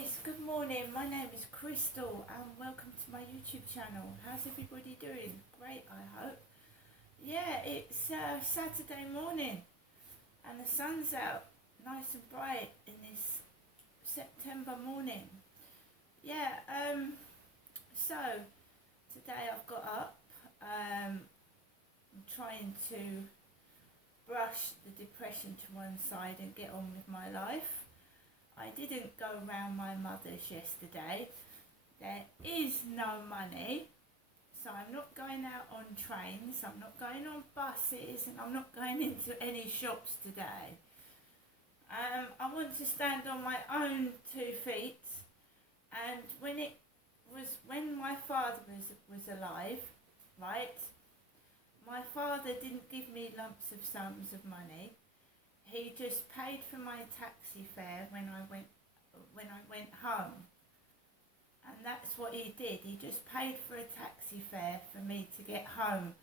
guys, good morning. My name is Crystal and welcome to my YouTube channel. How's everybody doing? Great, I hope. Yeah, it's Saturday morning and the sun's out nice and bright in this September morning. Yeah, so today I've got up. I'm trying to brush the depression to one side and get on with my life. I didn't go round my mother's yesterday. There is no money, so I'm not going out on trains, I'm not going on buses, and I'm not going into any shops today. I want to stand on my own 2 feet, and when my father was alive, right, my father didn't give me lumps of sums of money. He just paid for my taxi fare when I went home. And that's what he did. He just paid for a taxi fare for me to get home.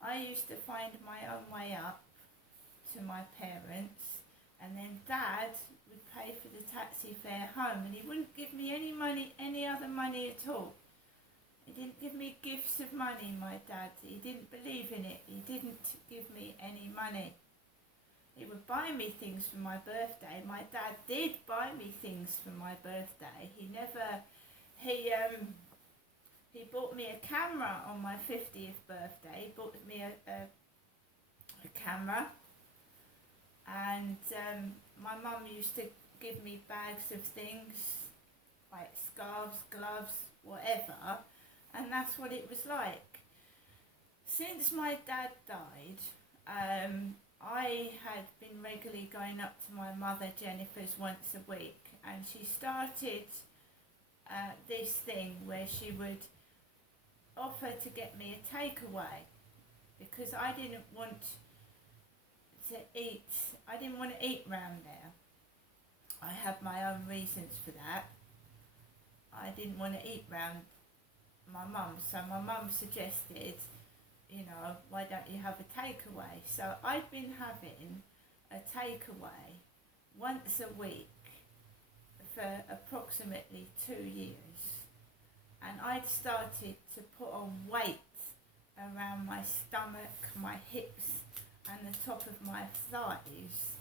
I used to find my own way up to my parents, and then Dad would pay for the taxi fare home, and he wouldn't give me any money, any other money at all. He didn't give me gifts of money, my dad. He didn't believe in it. He didn't give me any money. He would buy me things for my birthday. My dad did buy me things for my birthday. He bought me a camera on my 50th birthday. He bought me a camera. And my mum used to give me bags of things, like scarves, gloves, whatever. And that's what it was like. Since my dad died, I had been regularly going up to my mother Jennifer's once a week, and she started this thing where she would offer to get me a takeaway because I didn't want to eat round there. I have my own reasons for that. I didn't want to eat round my mum, so my mum suggested, why don't you have a takeaway? So I'd been having a takeaway once a week for approximately 2 years. And I'd started to put on weight around my stomach, my hips and the top of my thighs.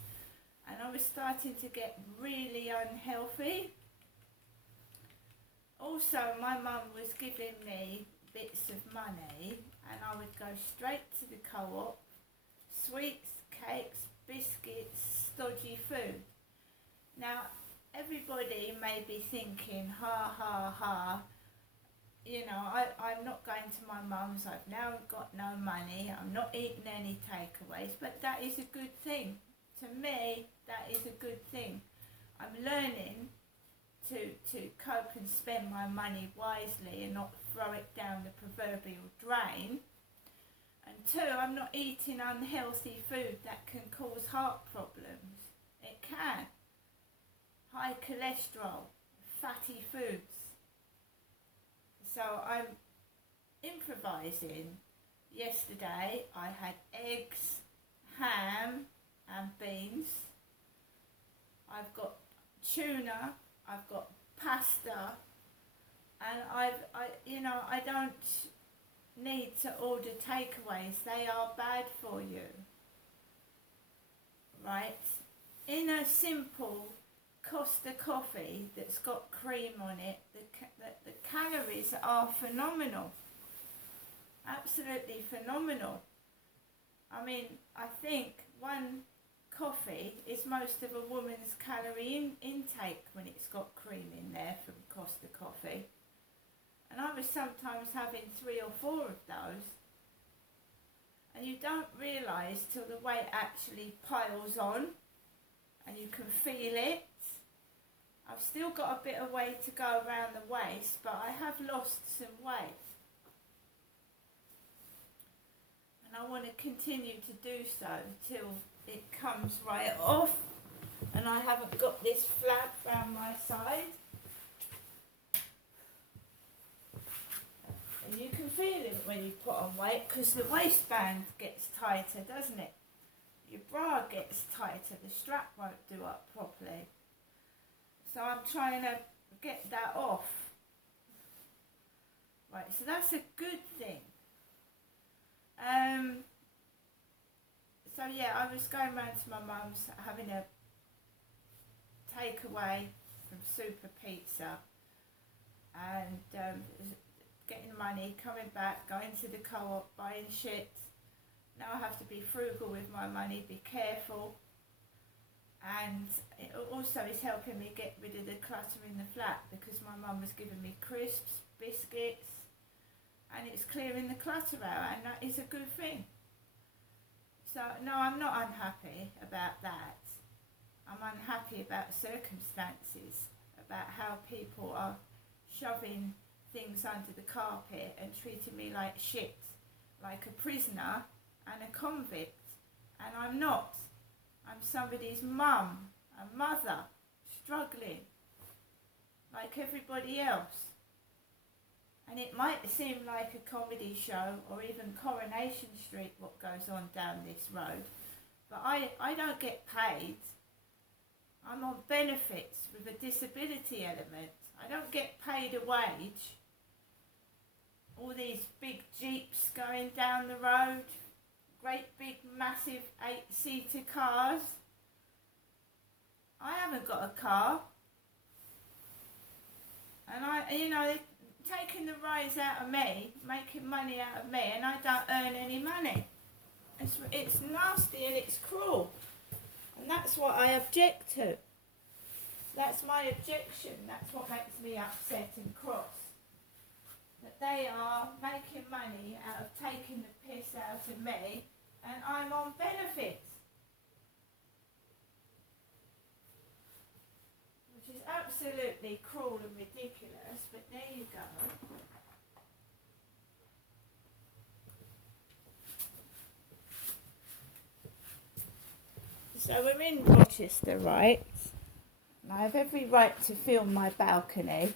And I was starting to get really unhealthy. Also, my mum was giving me bits of money, and I would go straight to the co-op, sweets, cakes, biscuits, stodgy food. Now, everybody may be thinking, ha, ha, ha, I'm not going to my mum's, I've now got no money, I'm not eating any takeaways, but that is a good thing. To me, that is a good thing. I'm learning to cope and spend my money wisely and not throw it down the proverbial drain. And 2, I'm not eating unhealthy food that can cause heart problems. It can. High cholesterol, fatty foods. So I'm improvising. Yesterday I had eggs, ham and beans. I've got tuna, I've got pasta, and I don't need to order takeaways. They are bad for you, right? In a simple Costa coffee that's got cream on it, the calories are phenomenal, absolutely phenomenal. I mean, I think one coffee is most of a woman's calorie intake when it's got cream in there from Costa Coffee. And I was sometimes having 3 or 4 of those. And you don't realise till the weight actually piles on and you can feel it. I've still got a bit of way to go around the waist, but I have lost some weight. And I want to continue to do so till it comes right off and I haven't got this flap round my side. And you can feel it when you put on weight because the waistband gets tighter, doesn't it? Your bra gets tighter, the strap won't do up properly. So I'm trying to get that off. Right, so that's a good thing. So yeah, I was going round to my mum's having a takeaway from Super Pizza and getting money, coming back, going to the co-op, buying shit. Now I have to be frugal with my money, be careful, and it also is helping me get rid of the clutter in the flat because my mum was giving me crisps, biscuits, and it's clearing the clutter out, and that is a good thing. So no, I'm not unhappy about that. I'm unhappy about circumstances, about how people are shoving things under the carpet and treating me like shit, like a prisoner and a convict. And I'm not. I'm somebody's mum, a mother, struggling, like everybody else. And it might seem like a comedy show or even Coronation Street what goes on down this road, but I don't get paid. I'm on benefits with a disability element. I don't get paid a wage. All these big jeeps going down the road, great big massive 8-seater cars. I haven't got a car. And they're taking the rise out of me, making money out of me, and I don't earn any money. It's nasty and it's cruel. And that's what I object to. That's my objection. That's what makes me upset and cross. That they are making money out of taking the piss out of me, and I'm on benefits. Which is absolutely cruel and ridiculous, but there you go. So we're in Rochester, right? And I have every right to film my balcony.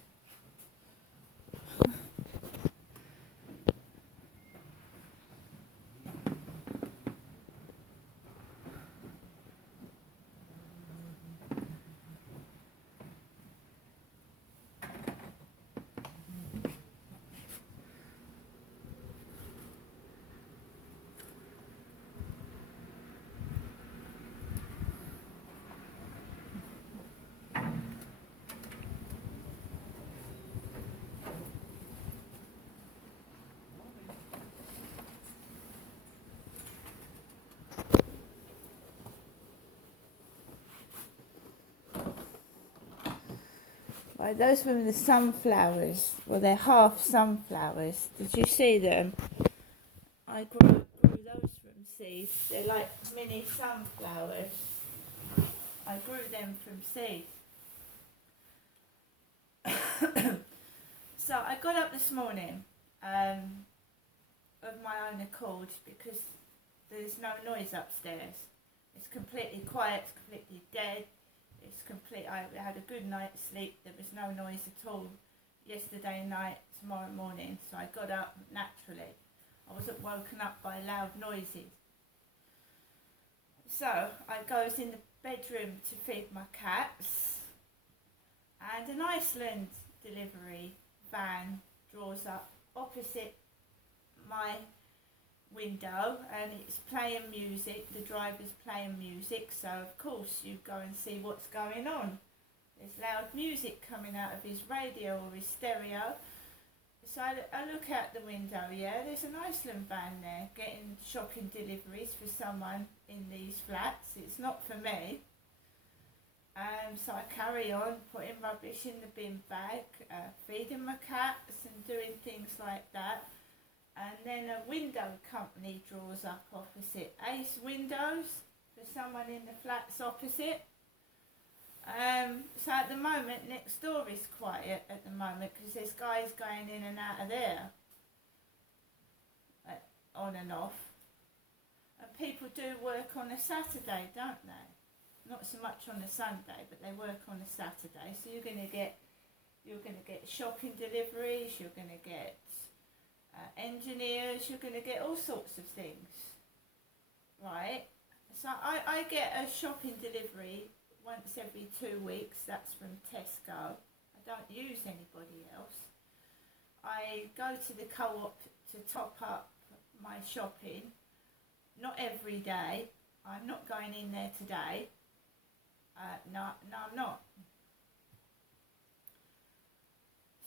Right, those were the sunflowers. Well, they're half sunflowers. Did you see them? I grew those from seeds. They're like mini sunflowers. I grew them from seeds. So I got up this morning of my own accord because there's no noise upstairs. It's completely quiet, it's completely dead. It's complete. I had a good night's sleep. There was no noise at all yesterday night, tomorrow morning. So I got up naturally. I wasn't woken up by loud noises. So I goes in the bedroom to feed my cats, and an Iceland delivery van draws up opposite my window, and it's playing music. The driver's playing music, so of course you go and see what's going on. There's loud music coming out of his radio or his stereo. So I look out the window, yeah, there's an Iceland van there getting shopping deliveries for someone in these flats. It's not for me. So I carry on putting rubbish in the bin bag, feeding my cats and doing things like that. And then a window company draws up opposite. Ace Windows for someone in the flats opposite. So at the moment, next door is quiet at the moment because there's guys going in and out of there, on and off. And people do work on a Saturday, don't they? Not so much on a Sunday, but they work on a Saturday. So you're going to get shopping deliveries. You're going to get engineers. You're going to get all sorts of things, right? So I get a shopping delivery once every 2 weeks. That's from Tesco. I don't use anybody else. I go to the co-op to top up my shopping. Not every day. I'm not going in there today. No, I'm not.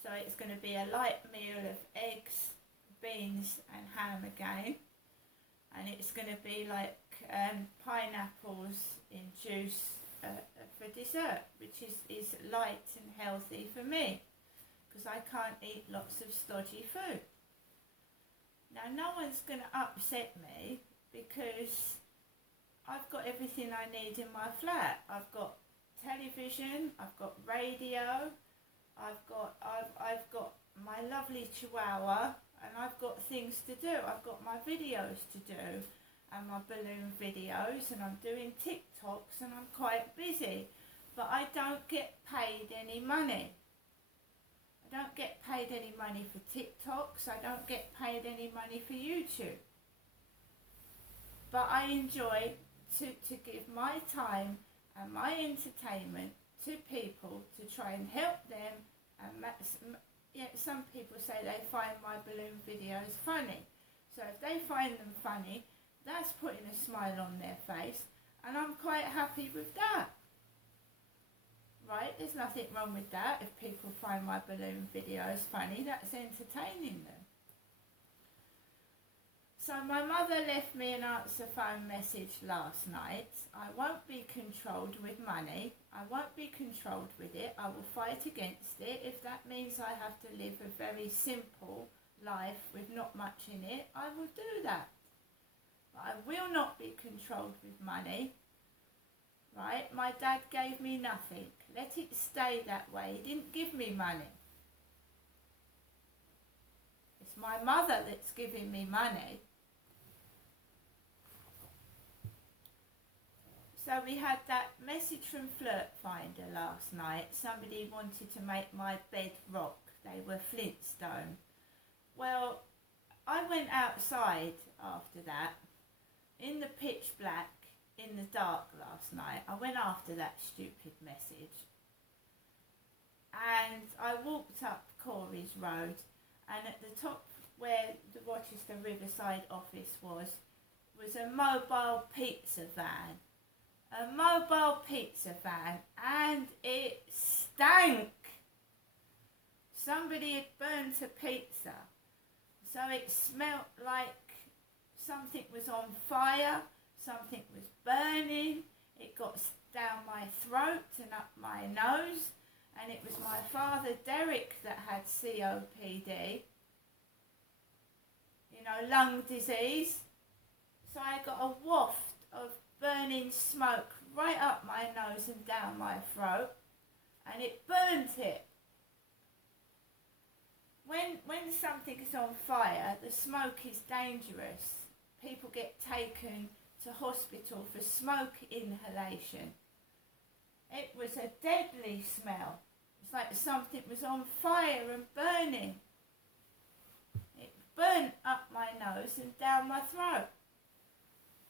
So it's going to be a light meal of eggs, beans and ham again. And it's going to be like pineapples in juice for dessert, which is light and healthy for me, because I can't eat lots of stodgy food. Now, no one's going to upset me because I've got everything I need in my flat. I've got television, I've got radio, I've got my lovely chihuahua, and I've got things to do. I've got my videos to do and my balloon videos, and I'm doing TikToks, and I'm quite busy, but I don't get paid any money. I don't get paid any money for TikToks. I don't get paid any money for YouTube. But I enjoy to give my time and my entertainment to people to try and help them. And some people say they find my balloon videos funny. So if they find them funny, that's putting a smile on their face, and I'm quite happy with that. Right? There's nothing wrong with that. If people find my balloon videos funny, that's entertaining them. So my mother left me an answer phone message last night. I won't be controlled with money. I won't be controlled with it. I will fight against it. If that means I have to live a very simple life with not much in it, I will do that. But I will not be controlled with money. Right? My dad gave me nothing. Let it stay that way. He didn't give me money. It's my mother that's giving me money. So we had that message from Flirt Finder last night. Somebody wanted to make my bed rock. They were Flintstone. Well, I went outside after that, in the pitch black, in the dark last night. I went after that stupid message. And I walked up Corey's Road, and at the top where the Rochester Riverside office was a mobile pizza van. A mobile pizza van, and it stank. Somebody had burnt a pizza, so it smelt like something was on fire, something was burning. It got down my throat and up my nose, and it was my father Derek that had COPD, lung disease. So I got a waft of burning smoke right up my nose and down my throat, and it burnt it. When something is on fire, the smoke is dangerous. People get taken to hospital for smoke inhalation. It was a deadly smell. It's like something was on fire and burning. It burnt up my nose and down my throat.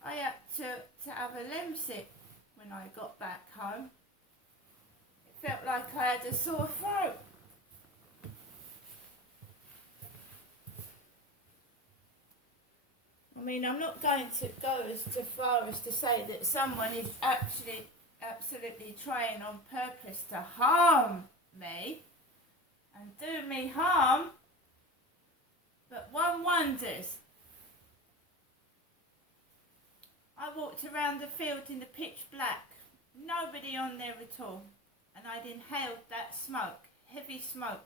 I had to have a Lemsip when I got back home. It felt like I had a sore throat. I mean, I'm not going to go as far as to say that someone is absolutely trying on purpose to harm me and do me harm, but one wonders. I walked around the field in the pitch black, nobody on there at all, and I'd inhaled that smoke, heavy smoke.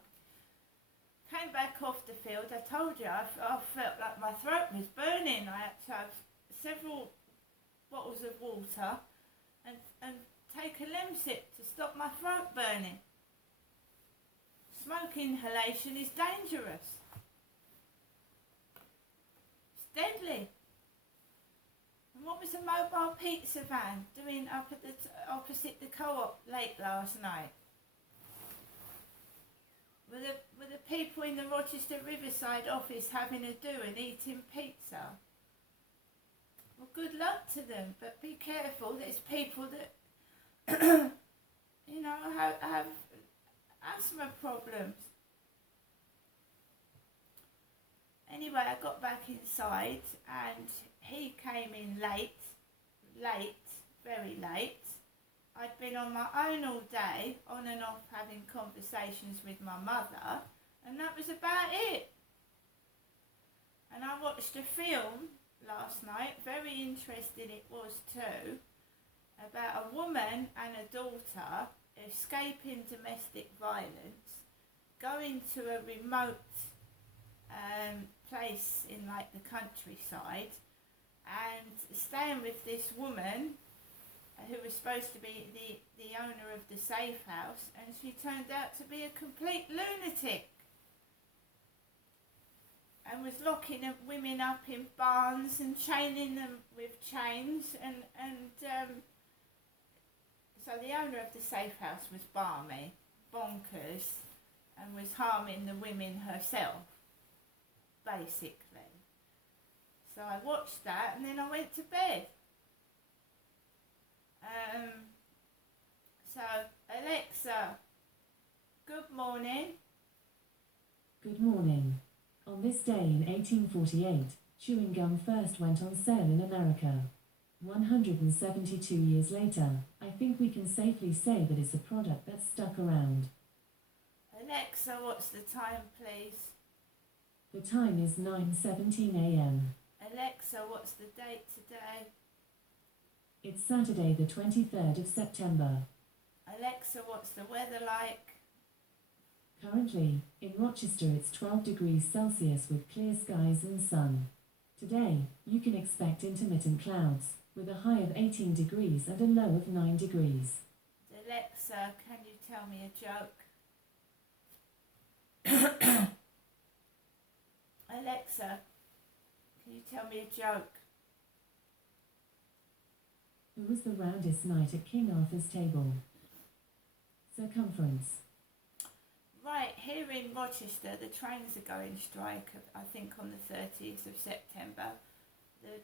Came back off the field, I told you, I felt like my throat was burning. I had to have several bottles of water and take a Lemsip to stop my throat burning. Smoke inhalation is dangerous. It's deadly. And what was a mobile pizza van doing up at opposite the co-op late last night? Were the people in the Rochester Riverside office having a do and eating pizza? Well, good luck to them, but be careful. There's people that, have asthma problems. Anyway, I got back inside and he came in late, very late. I'd been on my own all day, on and off having conversations with my mother, and that was about it. And I watched a film last night, very interesting it was too, about a woman and a daughter escaping domestic violence, going to a remote place in like the countryside and staying with this woman who was supposed to be the owner of the safe house, and she turned out to be a complete lunatic and was locking women up in barns and chaining them with chains and so the owner of the safe house was balmy, bonkers, and was harming the women herself, basically. So I watched that and then I went to bed. So Alexa, good morning. Good morning. On this day in 1848, chewing gum first went on sale in America. 172 years later, I think we can safely say that it's a product that stuck around. Alexa, what's the time, please? The time is 9:17 a.m. Alexa, what's the date today? It's Saturday the 23rd of September. Alexa, what's the weather like? Currently, in Rochester it's 12 degrees Celsius with clear skies and sun. Today, you can expect intermittent clouds, with a high of 18 degrees and a low of 9 degrees. Alexa, can you tell me a joke? Alexa, can you tell me a joke? Who was the roundest knight at King Arthur's table? Circumference. Right, here in Rochester, the trains are going strike, I think on the 30th of September. The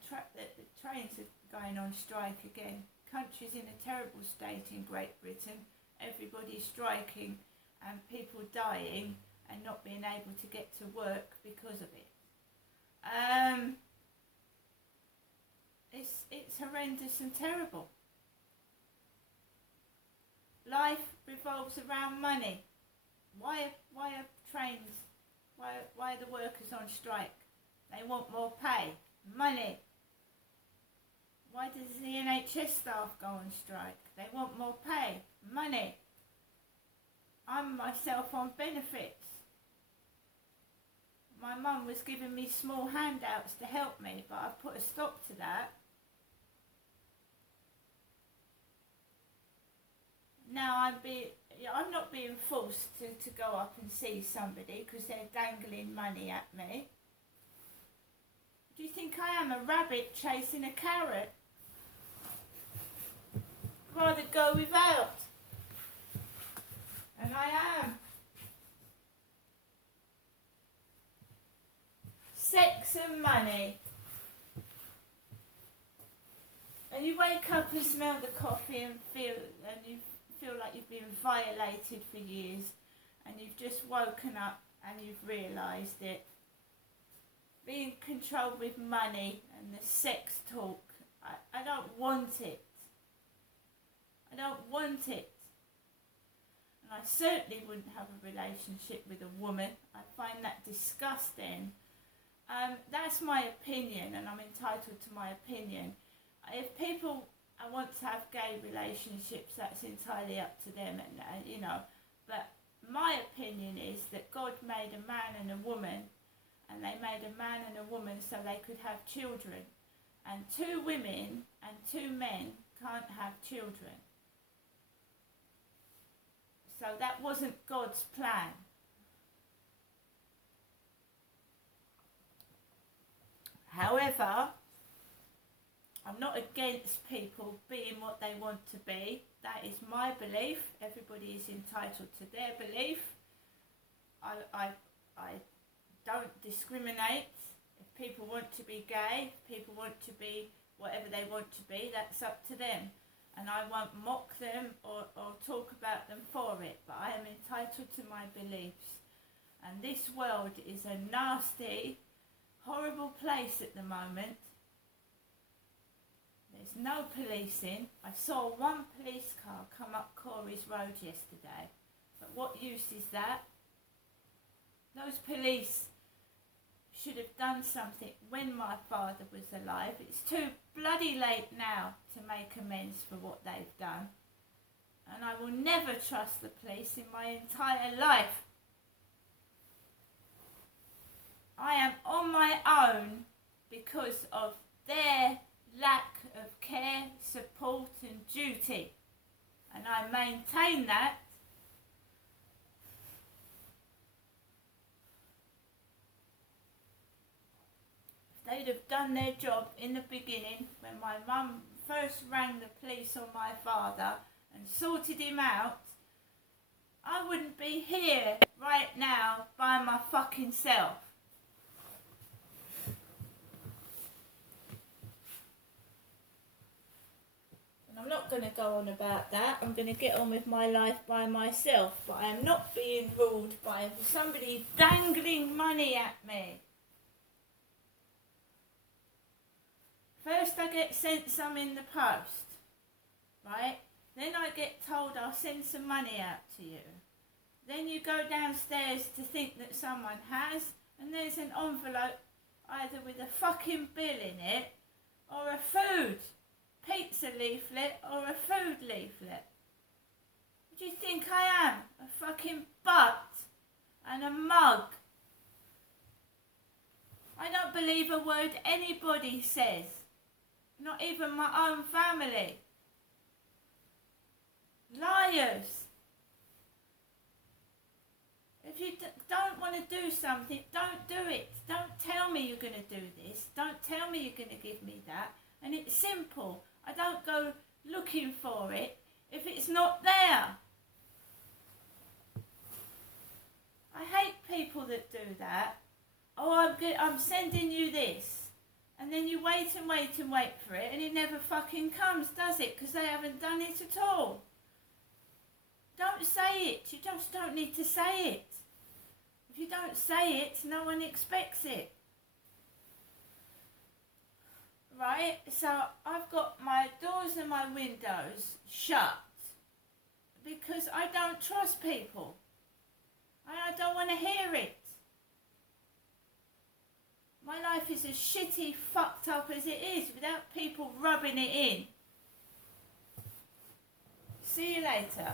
trains are going on strike again. Country's in a terrible state in Great Britain. Everybody's striking and people dying and not being able to get to work because of it. It's horrendous and terrible. Life revolves around money. Why are trains, why are the workers on strike? They want more pay, money. Why does the NHS staff go on strike? They want more pay, money. I'm myself on benefits. My mum was giving me small handouts to help me, but I put a stop to that. Now I'm not being forced to go up and see somebody because they're dangling money at me. Do you think I am a rabbit chasing a carrot? Rather go without. And I am. Sex and money. And you wake up and smell the coffee and you feel like you've been violated for years, and you've just woken up and you've realised it. Being controlled with money and the sex talk, I don't want it. I don't want it. And I certainly wouldn't have a relationship with a woman. I find that disgusting. That's my opinion, and I'm entitled to my opinion. If people want to have gay relationships, that's entirely up to them, and but my opinion is that God made a man and a woman, and they made a man and a woman so they could have children, and two women and two men can't have children. So that wasn't God's plan. However, I'm not against people being what they want to be. That is my belief. Everybody is entitled to their belief. I don't discriminate. If people want to be gay, if people want to be whatever they want to be, that's up to them. And I won't mock them or talk about them for it. But I am entitled entitled to my beliefs. And this world is a nasty, horrible place at the moment. There's no policing. I saw one police car come up Corey's Road yesterday. But what use is that? Those police should have done something when my father was alive. It's too bloody late now to make amends for what they've done. And I will never trust the police in my entire life. I am on my own because of their lack of care, support and duty. And I maintain that. They'd have done their job in the beginning when my mum first rang the police on my father and sorted him out. I wouldn't be here right now by my fucking self. And I'm not going to go on about that. I'm going to get on with my life by myself. But I am not being ruled by somebody dangling money at me. First I get sent some in the post, right? Then I get told I'll send some money out to you. Then you go downstairs to think that someone has, and there's an envelope either with a fucking bill in it, or a food pizza leaflet, or a food leaflet. What do you think I am? A fucking butt and a mug? I don't believe a word anybody says. Not even my own family. Liars. If you don't want to do something, don't do it. Don't tell me you're going to do this. Don't tell me you're going to give me that. And it's simple. I don't go looking for it if it's not there. I hate people that do that. Oh, I'm sending you this. And then you wait and wait and wait for it, and it never fucking comes, does it? Because they haven't done it at all. Don't say it. You just don't need to say it. If you don't say it, no one expects it. Right? So I've got my doors and my windows shut because I don't trust people. I don't want to hear it. My life is as shitty, fucked up as it is without people rubbing it in. See you later.